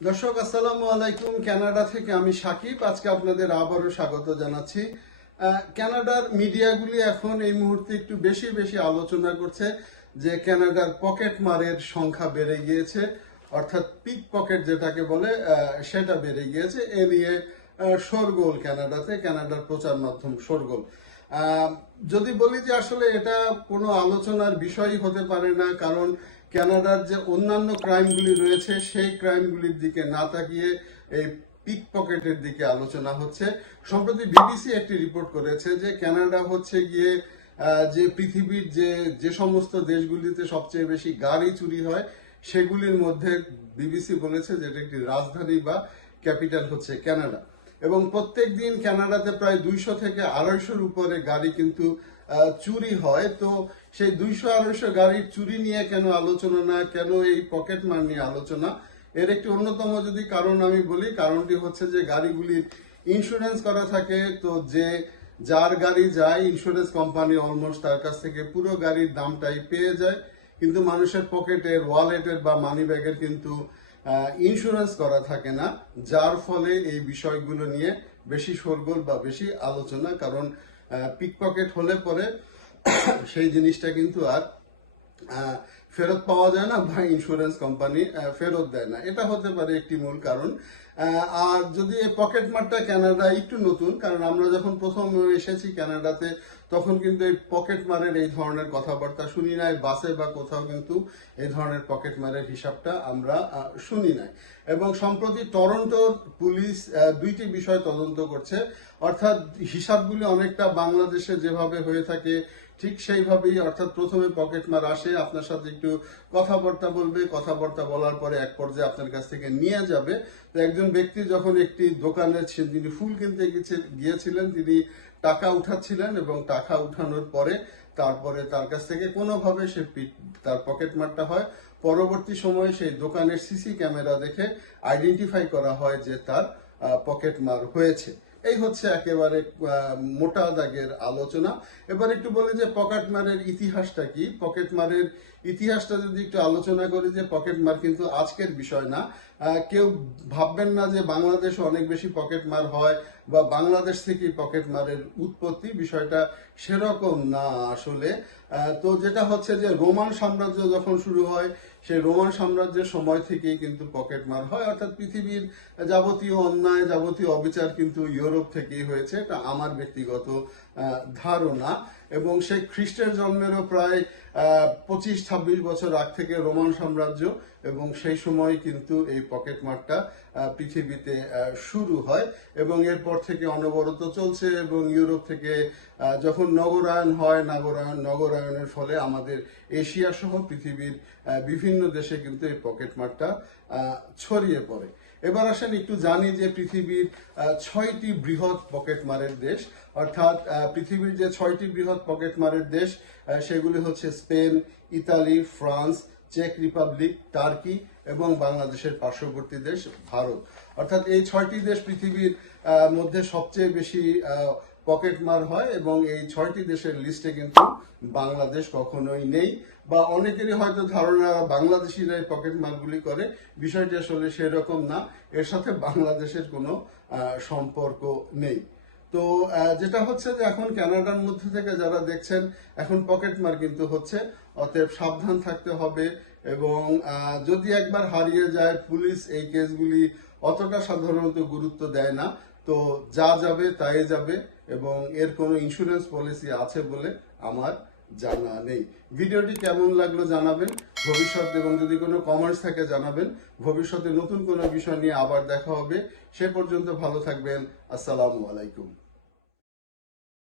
দর্শক আসসালামু আলাইকুম। কানাডা থেকে আমি সাকিব আজকে আপনাদের আবারও স্বাগত জানাচ্ছি। কানাডার মিডিয়াগুলি এখন এই মুহূর্তে একটু বেশি বেশি আলোচনা করছে যে কানাডার পকেট মারের সংখ্যা বেড়ে গিয়েছে, অর্থাৎ পিক পকেট যেটাকে বলে সেটা বেড়ে গিয়েছে। এ নিয়ে শোরগোল কানাডার প্রচার মাধ্যম শোরগোল। যদি বলি যে আসলে এটা কোনো আলোচনার বিষয়ই হতে পারে না, কারণ কানাডার যে অন্যান্য ক্রাইমগুলি রয়েছে সেই ক্রাইমগুলির দিকে না তাকিয়ে এই পিক পকেটের দিকে আলোচনা হচ্ছে। সম্প্রতি বিবিসি একটি রিপোর্ট করেছে যে কানাডা হচ্ছে গিয়ে যে পৃথিবীর যে সমস্ত দেশগুলিতে সবচেয়ে বেশি গাড়ি চুরি হয় সেগুলির মধ্যে বিবিসি বলেছে যে এটা একটি রাজধানী বা ক্যাপিটাল হচ্ছে কানাডা, এবং প্রত্যেক দিন কানাডাতে প্রায় 200 থেকে 250-র উপরে গাড়ি কিন্তু চুরি হয়। তো সেই 200-250 গাড়ির চুরি নিয়ে কেন আলোচনা না, কেন এই পকেট মার নিয়ে আলোচনা? এর একটি অন্যতম যদি কারণ আমি বলি, কারণটি হচ্ছে যে গাড়িগুলির ইন্স্যুরেন্স করা থাকে। তো যার গাড়ি যায় ইন্স্যুরেন্স কোম্পানি অলমোস্ট তার কাছ থেকে পুরো গাড়ির দামটাই পেয়ে যায়, কিন্তু মানুষের পকেটের, ওয়ালেটের বা মানি ব্যাগের কিন্তু ইন্স্যুরেন্স করা থাকে না, যার ফলে এই বিষয়গুলো নিয়ে বেশি শোরগোল বা বেশি আলোচনা। কারণ পিকপকেট হলে পরে সেই জিনিসটা কিন্তু আর ফেরত পাওয়া যায় না বা ইন্স্যুরেন্স কোম্পানি ফেরত দেয় না। এটা হতে পারে একটি মূল কারণ। আর যদি এই পকেট মারটা কানাডা একটু নতুন, কারণ আমরা যখন প্রথম এসেছি কানাডাতে তখন কিন্তু এই পকেট মারের এই ধরনের কথাবার্তা শুনি নাই, বাসে বা কোথাও কিন্তু এই ধরনের পকেট মারের হিসাবটা আমরা শুনি নাই। এবং সম্প্রতি টরন্টোর পুলিশ দুইটি বিষয় তদন্ত করছে, অর্থাৎ হিসাবগুলি অনেকটা বাংলাদেশে যেভাবে হয়ে থাকে ঠিক সেইভাবেই, অর্থাৎ প্রথমে পকেট মার আসে, আপনার সাথে একটু কথাবার্তা বলবে, কথাবার্তা বলার পরে এক পর্যায়ে আপনার কাছ থেকে নিয়ে যাবে। তো একজন ব্যক্তি যখন একটি দোকানে তিনি ফুল কিনতে গিয়েছিলেন, তিনি টাকা উঠাচ্ছিলেন এবং টাকা উঠানোর পরে তারপরে তার কাছ থেকে কোনোভাবে তার পকেট মারটা হয়। পরবর্তী সময়ে সেই দোকানের সিসি ক্যামেরা দেখে আইডেন্টিফাই করা হয় যে তার পকেট মার হয়েছে। এই হচ্ছে একেবারে মোটা দাগের আলোচনা। এবার একটু বলি যে পকেট মারের ইতিহাসটা কি। পকেট মারের ইতিহাসটা যদি একটু আলোচনা করি, যে পকেট মার কিন্তু আজকের বিষয় না। কেউ ভাববেন না যে বাংলাদেশে অনেক বেশি পকেট মার হয় বা বাংলাদেশ থেকে পকেট মারের উৎপত্তি, বিষয়টা সেরকম না আসলে। তো যেটা হচ্ছে যে রোমান সাম্রাজ্য যখন শুরু হয়, সেই রোমান সাম্রাজ্যের সময় থেকেই কিন্তু পকেট মার হয়, অর্থাৎ পৃথিবীর যাবতীয় অন্যায়, যাবতীয় অবিচার কিন্তু ইউরোপ থেকেই হয়েছে, এটা আমার ব্যক্তিগত ধারণা। এবং সেই খ্রিস্টের জন্মেরও প্রায় 25-26 বছর আগ থেকে রোমান সাম্রাজ্য, এবং সেই সময় কিন্তু এই পকেট মারটা পৃথিবীতে শুরু হয় এবং এরপর থেকে অনবরত চলছে। এবং ইউরোপ থেকে যখন নগরায়ন হয়, নগরায়নের ফলে আমাদের এশিয়া সহ পৃথিবীর বিভিন্ন দেশে কিন্তু এই পকেট মারটা ছড়িয়ে পড়ে। এবার আসেন একটু জানি যে পৃথিবীর 6টি বৃহৎ পকেট মারের দেশ, অর্থাৎ পৃথিবীর যে 6টি বৃহৎ পকেট মারের দেশ সেগুলি হচ্ছে স্পেন, ইতালি, ফ্রান্স, চেক রিপাবলিক, টার্কি এবং বাংলাদেশের পার্শ্ববর্তী দেশ ভারত। অর্থাৎ এই 6টি দেশ পৃথিবীর মধ্যে সবচেয়ে বেশি পকেট মার হয়, এবং এই 6টি দেশের লিস্টে কিন্তু বাংলাদেশ কখনোই নেই। বা অনেকেরই হয়তো ধারণা বাংলাদেশিরা এই পকেট মারগুলি করে, বিষয়টি আসলে সেরকম না, এর সাথে বাংলাদেশের কোনো সম্পর্ক নেই। তো যেটা হচ্ছে যে এখন কানাডার মধ্যে থেকে যারা দেখছেন, এখন পকেট মার কিন্তু হচ্ছে, অতএব সাবধান থাকতে হবে। এবং যদি একবার হারিয়ে যায়, পুলিশ এই কেসগুলি অতটা সাধারণত গুরুত্ব দেয় না, তো যা যাবে তাই যাবে, এবং এর কোনো ইন্স্যুরেন্স পলিসি আছে বলে আমার জানা নেই। ভিডিওটি কেমন লাগলো জানাবেন ভবিষ্যতে, এবং যদি কোনো কমেন্টস থাকে জানাবেন। ভবিষ্যতে নতুন কোনো বিষয় নিয়ে আবার দেখা হবে। সে পর্যন্ত ভালো থাকবেন। আসসালামু আলাইকুম।